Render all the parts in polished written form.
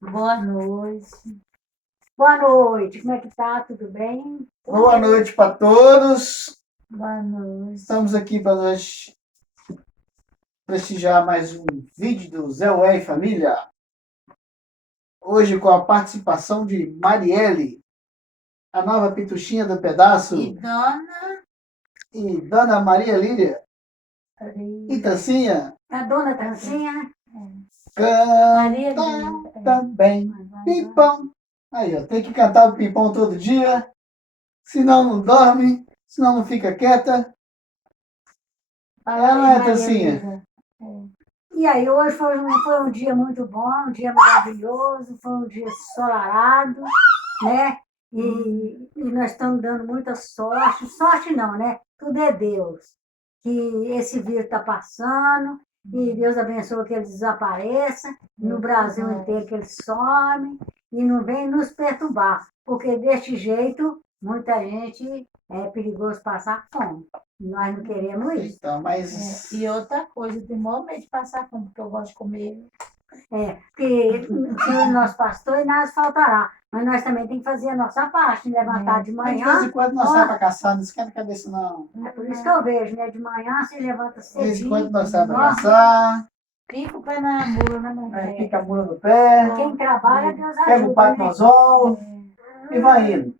Boa noite. Boa noite, como é que tá? Tudo bem? Boa noite para todos. Boa noite. Estamos aqui para nós prestigiar mais um vídeo do Zé Ué e Família. Hoje com a participação de Marielle, a nova pituchinha do pedaço, E e Dona Maria Lília, e Tancinha, A dona Tancinha? Maria canta Lília. também pipão. Aí, ó, tem que cantar o pipão todo dia, senão não dorme, senão não fica quieta. Fala Não aí, é, Maria Tancinha? Lília. E aí, hoje foi um dia muito bom, um dia maravilhoso, foi um dia ensolarado, né? E nós estamos dando muita sorte. Sorte não, né? Tudo é Deus. Que esse vírus está passando, e Deus abençoe que ele desapareça, no Brasil inteiro que ele some, e não vem nos perturbar, porque deste jeito, muita gente é perigoso passar fome. Nós não queremos isso. Então, mas... E outra coisa, tem maior medo de passar fome, porque eu gosto de comer. Porque o Senhor é nosso pastor e nada faltará. Mas nós também temos que fazer a nossa parte, levantar de Mas de vez manhã. em quando nós saímos para caçar, não esquenta a cabeça não. É por isso que eu vejo, né? De manhã você levanta De vez em quando cedinho. nós saímos para Nossa, caçar, Fica o pé na mula, né, mãe? fica a mula no pé, quem trabalha, Deus pega o ajuda, né? patnozol e vai indo,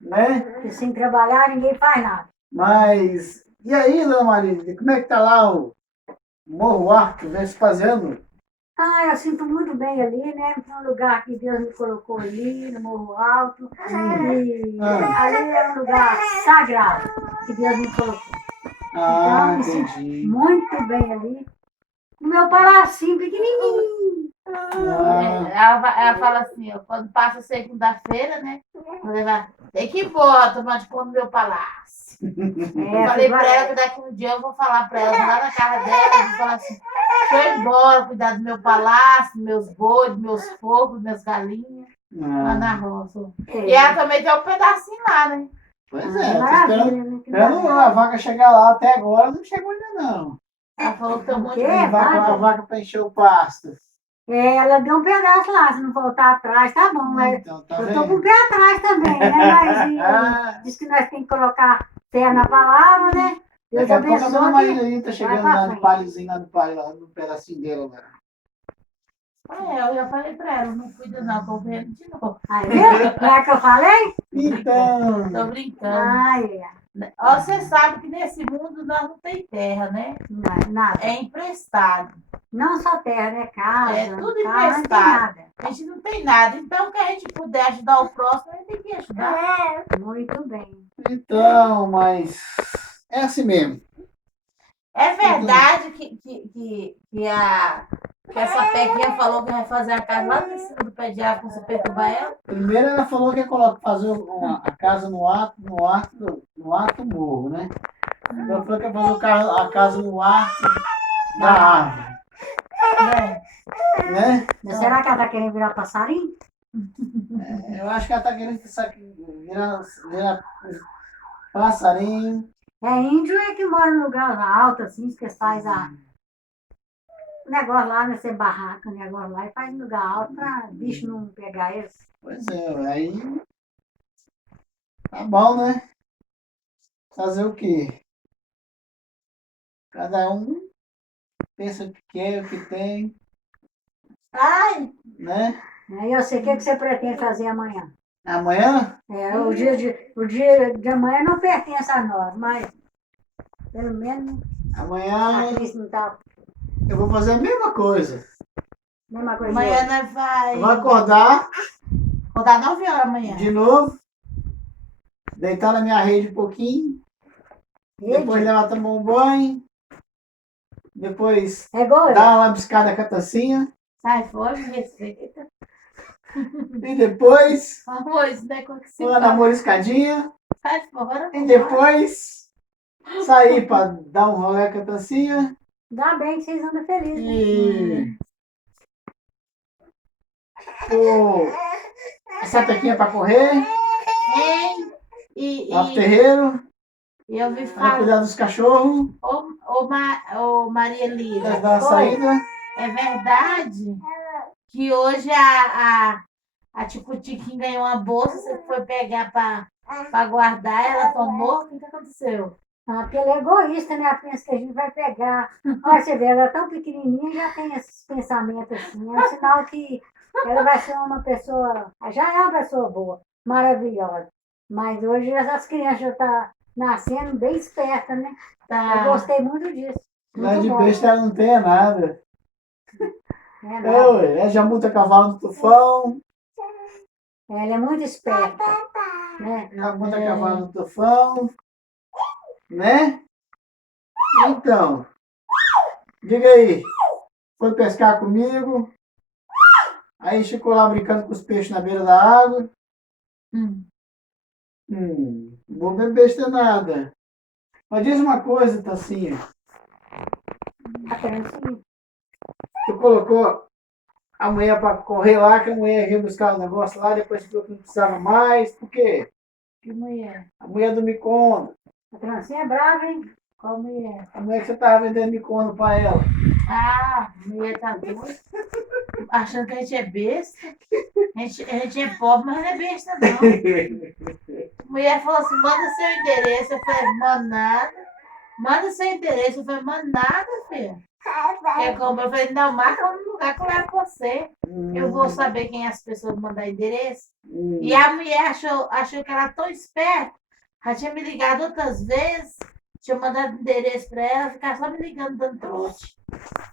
né? Porque sem trabalhar ninguém faz nada. Mas, e aí, Dona Maria, como é que tá lá o Morro Arco, né, se fazendo? Ah, eu sinto muito bem ali, né? Foi um lugar que Deus me colocou ali, no Morro Alto. E ali é um lugar sagrado que Deus me colocou. Ah, Então, me sinto entendi. muito bem ali. No meu palacinho pequenininho. Ela fala assim, ó, quando passa segunda-feira, né? Vou levar. Tem que ir embora, tomar de conta do meu palácio. Eu falei pra ela que daqui um dia eu vou falar pra ela, vou lá na casa dela, eu vou falar assim, deixa eu ir embora, cuidar do meu palácio, dos meus bois, dos meus fogos, das minhas galinhas, lá na roça. E ela também tem um pedacinho lá, né? Pois é, tô Maravilha, esperando, né? Que esperando maravilha. a vaca chegar lá, até agora não chegou ainda não. Ela falou que tem um monte quê? de A vaca para encher o pasto. Ela deu um pedaço lá, se não voltar atrás, tá bom. Mas Então, tá eu tô com o vendo? pé atrás também, né? Mas diz que nós temos que colocar fé na palavra, né? Deus Daqui a pouco a Dona abençoe. Maria tá chegando pra lá no frente. palhozinho, lá no palho, lá no pedacinho dela agora. Eu já falei pra ela, não cuida não, que eu vendo de novo. Aí, viu? Não é que eu falei? Então, Tô brincando. Ai, Ó, você sabe que nesse mundo nós não tem terra, né? nada. É emprestado. Não só terra, né? Casa, É tudo carro, não tem emprestado. nada. A gente não tem nada. Então, que a gente puder ajudar o próximo, a gente tem que ajudar. Muito bem. então, mas é assim mesmo. É verdade que essa Pequinha falou que vai fazer a casa lá em cima do pé de árvore pra você perturbar ela? Primeiro ela falou que ia fazer a casa no alto morro, né? Ela falou que ia fazer a casa no alto da árvore, né? Mas será que ela tá querendo virar passarinho? Eu acho que ela tá querendo virar passarinho. É índio é que mora no lugar alto, assim, que faz o negócio lá, nessa barraca, o negócio lá, e faz no lugar alto pra bicho não pegar eles. Pois é, aí tá bom, né? Fazer o quê? Cada um pensa o que quer, o que tem, Ai, né? Aí eu sei o que você pretende fazer amanhã. Amanhã, O dia de amanhã não pertence a nós, mas pelo menos a amanhã Cris não tá eu vou fazer a mesma coisa. mesma coisa. amanhã nós Eu vou vai acordar acordar 9 horas amanhã. de novo, deitar na minha rede um pouquinho, depois levar tomar um banho, depois É igual eu. dar uma lambiscada com a Tancinha, Sai fora, me respeita. e depois Amor, isso não é coisa que se vou lá na fala. moriscadinha, Sai fora. e depois sair para dar um rolê com a Tancinha Dá bem que vocês andam felizes, né? e pôr a sapequinha para correr, Hein? E lá pro terreiro, eu vi para falar. cuidar dos cachorros, Ô Maria Lira. dar uma saída. É verdade que hoje a Tico-Tiquinho ganhou uma bolsa, você foi pegar para guardar, ela tomou, o que aconteceu? Ah, porque ela é egoísta, né? Ela pensa que a gente vai pegar. Olha, você vê, ela é tão pequenininha e já tem esses pensamentos assim. É um sinal que ela vai ser uma pessoa, já é uma pessoa boa, maravilhosa. Mas hoje as crianças já estão nascendo bem espertas, né? Eu Tá. gostei muito disso. Não é Muito de bom. besta, ela não tem nada. É nada. Ué, ela já monta cavalo no tufão, Ela é muito esperta, né? já monta cavalo no tufão, né? Então, diga aí, foi pescar comigo, aí ficou lá brincando com os peixes na beira da água. Hum. Não vou beber besta nada. Mas diz uma coisa, Tacinha, A criancinha. tu colocou a mulher para correr lá, que a mulher ia buscar o negócio lá, depois falou que não precisava mais, por quê? Que mulher? A mulher do micro-ondas, A criancinha é brava, hein? Qual mulher? a mulher que você tava vendendo micro-ondas para ela. Ah, a mulher tá doida. Achando que a gente é besta. A gente é pobre, mas não é besta, não. A mulher falou assim, manda seu endereço. Eu falei, manda nada. Manda seu endereço. Eu falei, manda nada, filho. Quer comprar? Eu falei, não, marca um lugar que eu levo você. Eu vou saber quem é as pessoas que mandar endereço. E a mulher achou que ela era tão esperta. Já tinha me ligado outras vezes. Tinha mandado endereço para ela, ficar só me ligando dando trote.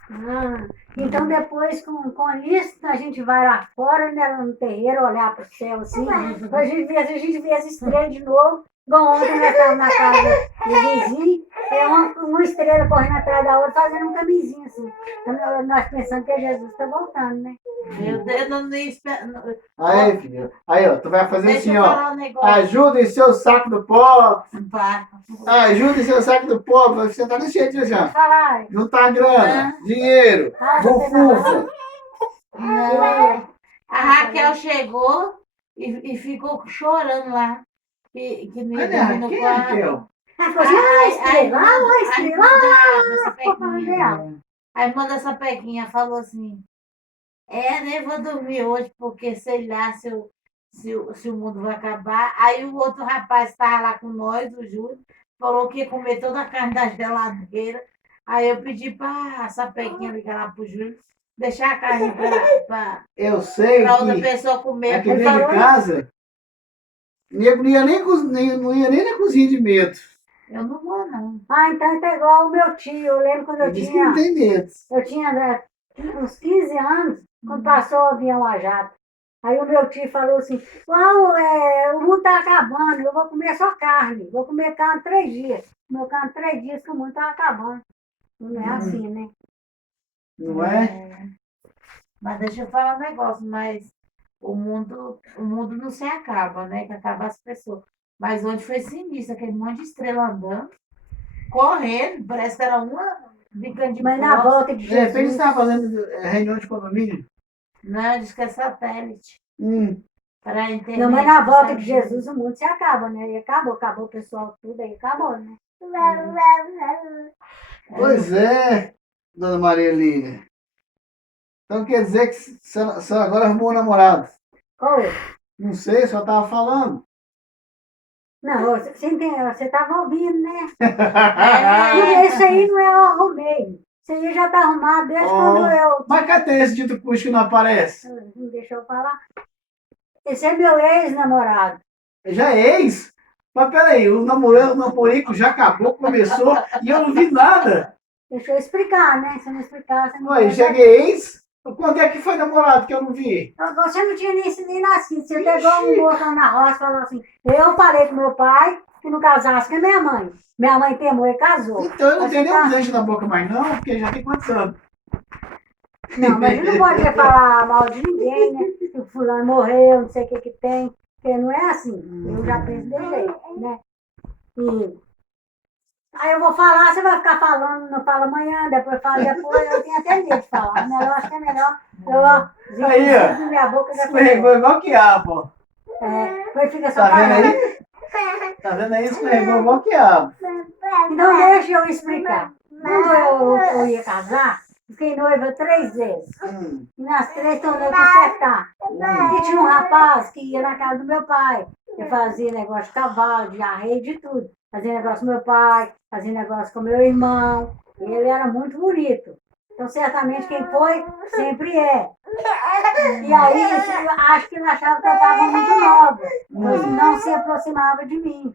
Ah, então depois com isso a gente vai lá fora, né, no terreiro, olhar para o céu assim, a gente vê as estrelas de novo, igual ontem nós estávamos na casa do vizinho, uma estrela correndo atrás da outra, fazendo um caminhozinho assim. Então, nós pensando que Jesus está voltando, né? Meu Deus, não espero. Aí, filho, aí, ó, tu vai fazer Deixa assim, eu ó. falar um negócio. Ajuda em seu saco do pó. Para. Ajuda em seu saco do pó. Você tá desse jeito, Vamos já. falar. Juntar grana, dinheiro, bufunfa. Não. A Raquel chegou e ficou chorando lá. Que não ia Cadê dormir no Quem é quarto. Raquel? Aí ficou assim, ah, estrela, ah, estrela, Essa pequinha. dela. A irmã dessa pequinha falou assim, nem vou dormir hoje, porque sei lá se o mundo vai acabar. Aí o outro rapaz estava lá com nós, o Júlio, falou que ia comer toda a carne da geladeira. Aí eu pedi para essa pequinha ligar lá pro Júlio, deixar a carne para Eu sei outra que pessoa comer. aqui Ele dentro de falou, casa, nego não ia nem, não ia nem na cozinha de medo. eu não vou, não. Ah, então tá igual o meu tio. Eu lembro quando Ele disse que não tem medo. eu tinha né, uns 15 anos, quando passou o avião a jato. Aí o meu tio falou assim, uau, o mundo tá acabando, eu vou comer só carne. Vou comer carne 3 dias. Meu carne 3 dias que o mundo tá acabando. Não é assim, né? Não é? Mas deixa eu falar um negócio, mas o mundo não se acaba, né? Que acaba as pessoas. Mas onde foi sinistro, aquele monte de estrela andando, correndo, parece que era uma brincando de Mas na bola. volta de De repente você Jesus... estava fazendo reunião de condomínio. Não, diz que é satélite. Para a internet. Não, mas na volta de Jesus o mundo se acaba, né? E acabou o pessoal tudo aí, acabou, né? Pois é, dona Maria Lília. Então quer dizer que você agora arrumou um namorado. Qual é? Não sei, só estava falando. Não, você entendeu? Você estava ouvindo, né? É. Isso aí não é eu arrumei. Isso aí já está arrumado desde quando eu... Mas cadê esse dito cujo que não aparece? Não deixa eu falar. Esse é meu ex-namorado. Já é ex? Mas peraí, o namorico já acabou, começou e eu não vi nada. Deixa eu explicar, né? Se eu não explicar, você não Ué, vai cheguei ex? Quando é que foi namorado que eu não vi? Você não tinha nem nascido. Você pegou um moço lá na roça e falou assim, eu falei com meu pai que não casasse com a minha mãe. Minha mãe temou e casou. Então eu não Mas tenho você nem tá- um dente na boca mais não, porque já tem quantos anos? Não, mas eu não podia falar mal de ninguém, né? Que o fulano morreu, não sei o que que tem. Porque não é assim. Eu já penso desse jeito, né? E aí eu vou falar, você vai ficar falando, não fala amanhã, depois fala depois, eu tenho até medo de falar. Melhor, acho que é melhor eu Aí, ó. zico minha boca já Escorregou igual quiabo. depois fica só Tá vendo falando. aí? Tá vendo aí? Escorregou igual quiabo. Então deixa eu explicar. Quando eu ia casar, Fiquei noiva 3 vezes. E nas 3 tornei consertar. E tinha um rapaz que ia na casa do meu pai. Que fazia negócio de cavalo, de arreio, de tudo. Fazia negócio com meu pai, fazia negócio com meu irmão. E ele era muito bonito. Então, certamente, quem foi, sempre é. E aí, acho que ele achava que eu estava muito nova. Mas não se aproximava de mim.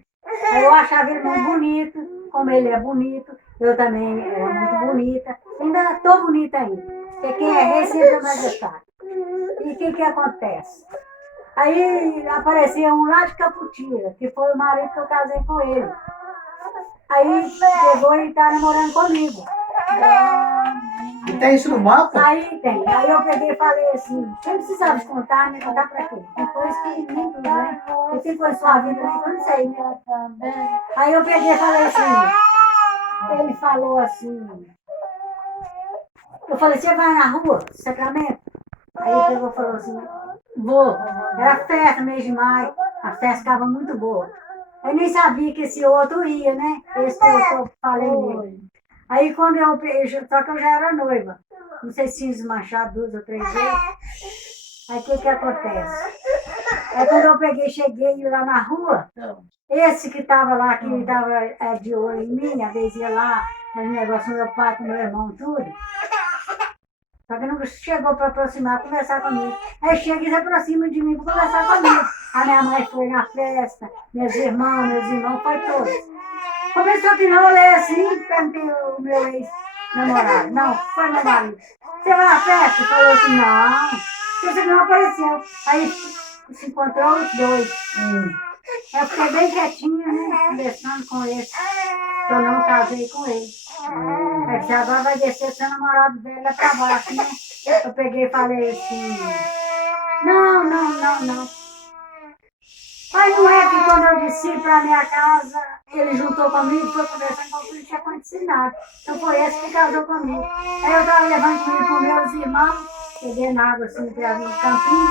Aí eu achava ele muito bonito, como ele é bonito. Eu também era muito bonita. Ainda estou bonita ainda. Porque quem é rei sempre é majestade. E o que acontece? Aí apareceu um lá de Caputira, que foi o marido que eu casei com ele. Aí chegou e está namorando comigo. E tem isso no mapa? Aí tem. Aí eu peguei e falei assim, quem precisava te contar, me contar pra quê? Tem coisa que nem tudo, né? E tem coisa sua vida né, que eu não sei, né? Aí eu peguei e falei assim, ele falou assim, eu falei, você vai na rua, Sacramento? Aí ele pegou e falou assim, vou. Era festa, mês de maio, a festa ficava muito boa. Eu nem sabia que esse outro ia, né? Esse que eu falei nele. Aí quando eu só que eu já era noiva. Não sei se tinha desmanchado 2 ou 3 vezes. Aí o que acontece? Aí quando eu cheguei lá na rua, esse que estava lá, que estava de olho em mim, às vezes ia lá, fazia negócio com meu pai, com meu irmão, tudo. Só que não chegou para aproximar, conversar comigo. Aí chega e se aproxima de mim para conversar comigo. A minha mãe foi na festa, meus irmãos, foi todos. Começou que não, eu olhei assim, perguntei o meu ex-namorado. Não, foi meu marido. Você vai à festa? Ele falou assim, não. Você não apareceu. Aí se encontrou os dois. Eu fiquei bem quietinha, né? Conversando com ele. Eu não casei com ele. Aí disse, agora vai descer seu namorado dele lá pra baixo, né? Eu peguei e falei assim, não. Mas não é que quando eu desci pra minha casa, ele juntou comigo, foi conversando com ele, não tinha acontecido nada. Então foi esse que casou comigo. Aí eu tava levando comigo com meus irmãos, peguei na água assim, no campinho,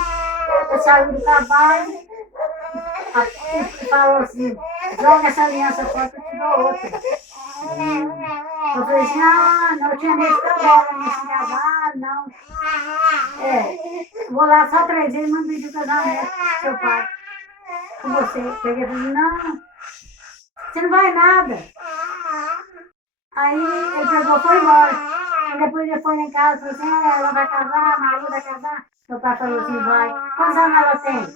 eu saí do trabalho, e falou assim, joga essa aliança fora que eu te dou outra. Eu falei assim, não, eu tinha medo de trabalhar nesse casar, não. Vou lá só 3 vezes, não pedi casamento, seu pai. Com você. Peguei e falei, não, você não vai nada. Aí ele pegou e foi embora. Aí depois ele foi lá em casa e falou assim, ela vai casar, a Maria vai casar. Meu pai falou assim, vai. Quantos anos ela tem?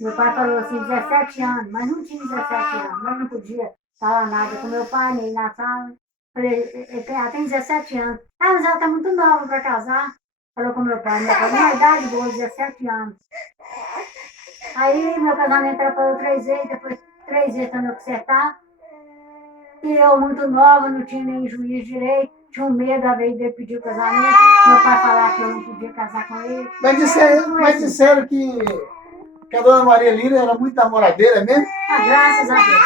Meu pai falou assim, 17 anos, mas não tinha 17 anos, mas não podia falar nada com meu pai, nem na sala. Falei, ela tem 17 anos. Ah, mas ela está muito nova para casar. Falou com meu pai, minha idade boa, 17 anos. Aí meu casamento atrapalhou 3 vezes, depois 3 vezes para me consertar. E eu, muito nova, não tinha nem juiz direito, tinha um medo, a vez dele pedir o casamento, meu pai falar que eu não podia casar com ele. Mas disseram que a dona Maria Lina era muito namoradeira mesmo? Ah, graças a Deus.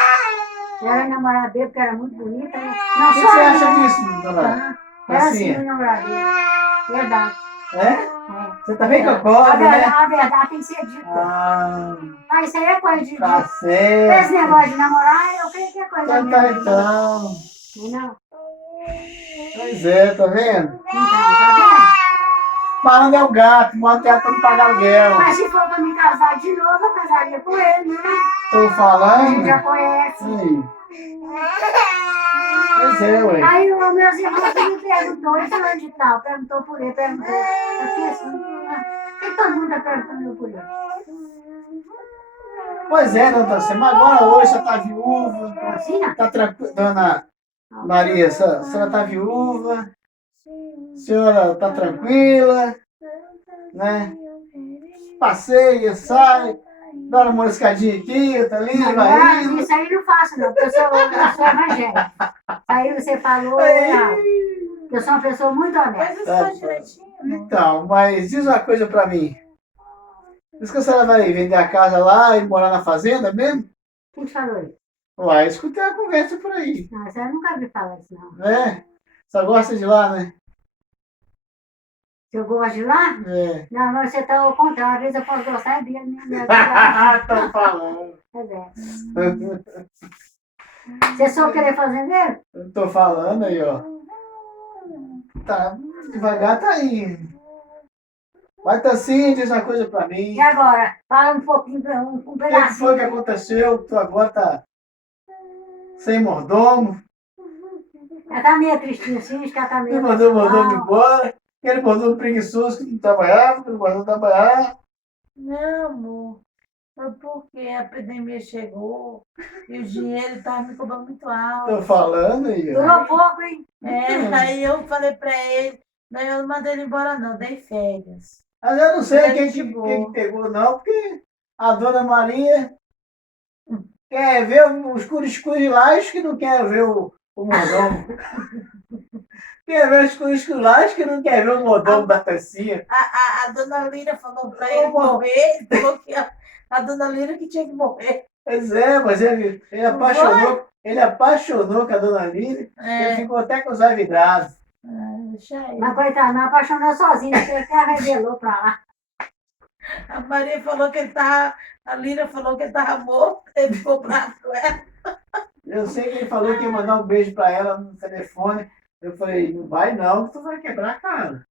Eu era namoradeira porque era muito bonita. Né? Não, O que você acha disso, dona? Era assim, namoradeira. Verdade. É? Você também concorda, né? A verdade tem que ser dita. Isso aí é coisa de... Tá certo. Esse negócio de namorar, eu creio que é coisa de... Então. Não. Pois é, tá vendo? Então, tá vendo? Malandro é o gato, manda ela pra não pagar aluguel. Mas se for pra me casar de novo, eu casaria com ele, né? Tô falando. A gente já conhece. Sim. Pois é, ué. Aí os meus irmãos me perguntou, e fulano de tal, perguntou por ele, perguntou. Aqui assim, e todo mundo tá perguntando por ele. Pois é, dona Tacê, mas agora hoje já tá viúva. Assim, não? Tá tranquila. Dona Maria, a senhora tá viúva. A senhora tá tranquila, né? Passeia, sai, dá uma moriscadinha aqui, outra ali, vai indo. Isso aí não faço, não, porque eu sou evangélica. Aí você falou errado. Eu sou uma pessoa muito honesta. Então, mas diz uma coisa pra mim. Diz que a senhora vai vender a casa lá e morar na fazenda mesmo? Quem te falou isso? Uai, escutei a conversa por aí. Não, você nunca ouviu falar isso, não. Né? Só gosta de lá, né? Se eu gosto de lá? É. Não, mas você tá ao contrário. Às vezes eu posso gostar dele, né? Tô falando. Pois é. Você só querer fazendeiro? Eu tô falando aí, ó. Tá, devagar tá indo. Vai tá assim, diz uma coisa pra mim. E agora? Fala um pouquinho, um O que pedacinho. foi que aconteceu? Tu agora tá sem mordomo. Ela tá meio tristinha assim, acho que ela tá Você meio mandou o mordomo emocional. embora. Aquele mordomo preguiçoso que não trabalhava, que não gostou de trabalhar. Não, amor. Foi porque a pandemia chegou e o dinheiro estava me cobrando muito Tô alto. falando aí, ó. Durou pouco, hein? Aí eu falei pra ele, não, eu não mandei ele embora não, dei férias. Mas eu não sei Ele é quem gente que boa. pegou, não, porque a dona Maria quer ver os escurilados que não quer ver o mordomo. Quer ver os escurilados que não quer ver o mordomo da Tecinha. A dona Lira falou pra ele morrer, ele falou que a dona Lira que tinha que morrer. Pois é, mas ele apaixonou com a dona Lília. Ele ficou até com os olhos vidrados. Deixa aí. Mas coitado, não apaixonou sozinho, porque que ela revelou pra lá. A Maria falou que ele tava, a Lira falou que ele tava morto, ele ficou bravo com ela. Eu sei que ele falou que ia mandar um beijo pra ela no telefone. Eu falei, não vai não, que tu vai quebrar a cara.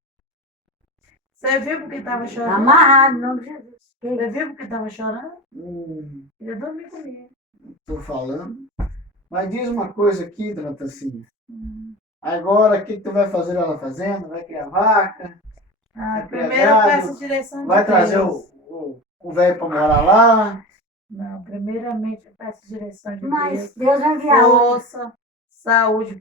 Você viu porque tava Tá chorando? amarrado, em nome de Jesus. Você viu porque tava chorando? Hum, Ele ia dormir comigo. tô falando. Mas diz uma coisa aqui, dona Tecinha. Agora, o que tu vai fazer ela fazendo? Vai criar vaca? Primeiro eu peço direção de Vai trazer Deus. o velho pra morar lá? Não, primeiramente eu peço direção de Mas Deus. Deus vai enviar outra. Força, saúde